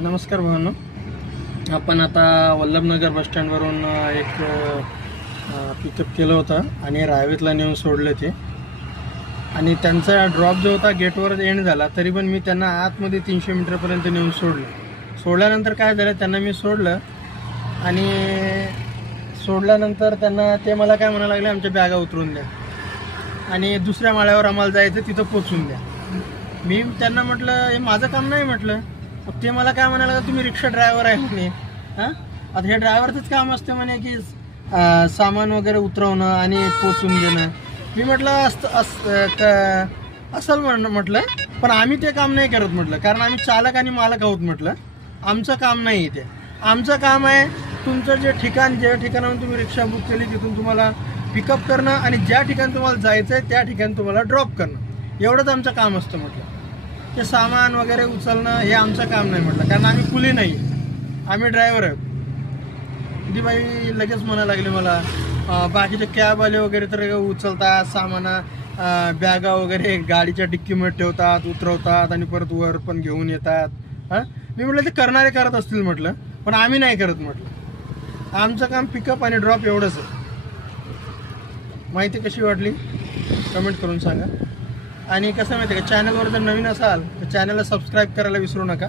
नमस्कार भावांनो. आपण आता वल्लभनगर बसस्टँडवरून एक पिकअप केलं होतं आणि रावेतला नेऊन सोडले ते. आणि त्यांचा ड्रॉप जो होता गेटवर एंड झाला, तरी पण मी त्यांना आतमध्ये 300 मीटरपर्यंत नेऊन सोडल्यानंतर काय झालं, त्यांना मी सोडलं आणि सोडल्यानंतर त्यांना ते मला काय म्हणायला लागले, आमच्या बॅगा उतरून द्या आणि दुसऱ्या माळ्यावर आम्हाला जायचं, तिथं पोचून द्या. मी त्यांना म्हटलं हे माझं काम नाही म्हटलं. मग ते मला काय म्हणाला, तुम्ही रिक्षा ड्रायव्हर आहे म्हणे. हां, आता हे ड्रायव्हरचंच काम असतं म्हणे की सामान वगैरे उतरवणं आणि पोचून देणं. मी म्हटलं असल म्हटलं, पण आम्ही ते काम नाही करत म्हटलं, कारण आम्ही चालक आणि मालक आहोत म्हटलं. आमचं काम नाही ते. आमचं काम आहे तुमचं ज्या ठिकाणाहून तुम्ही रिक्षा बुक केली तिथून तुम्हाला पिकअप करणं आणि ज्या ठिकाणी तुम्हाला जायचं आहे त्या ठिकाणी तुम्हाला ड्रॉप करणं, एवढंच आमचं काम असतं म्हटलं. ते सामान वगैरे उचलणं हे आमचं काम नाही म्हटलं, कारण आम्ही कुली नाही, आम्ही ड्रायव्हर आहोत. ती बाई लगेच म्हणायला लागली मला, बाकीचे कॅबवाले वगैरे तर उचलतात सामान, बॅगा वगैरे गाडीच्या डिक्कीमध्ये ठेवतात, उतरवतात आणि परत वर पण घेऊन येतात. हां, मी म्हटलं ते करणारे करत असतील म्हटलं, पण आम्ही नाही करत म्हटलं. आमचं काम पिकअप आणि ड्रॉप एवढंच आहे. माहिती कशी वाटली कमेंट करून सांगा. आणि कसं माहिती आहे का, चॅनलवर जर नवीन असाल तर चॅनलला सबस्क्राईब करायला विसरू नका.